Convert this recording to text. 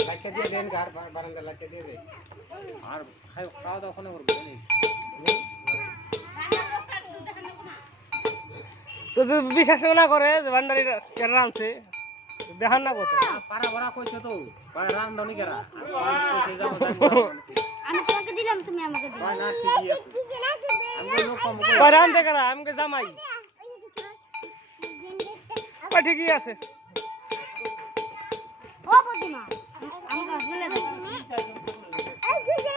লাইটটা দিয়ে দেন ঘর বারান্দা লাইটটা দিয়ে দেন আর খাওয়া দাওয়া ওখানে করবো তো বিশ্বাস না করে যে ভান্ডারি রানছে দেখান না কত পাড়া ভরা কইছো তো পাড়া রান দাও নি কেরা আমি তোমাকে দিলাম তুমি আমাকে দিলে না ঠিকই আছে আমি লোক কম কই রান দে করা আমাকে জামাই কই ঠিকই আছে ও বদিমা আমাকে আসলে দাও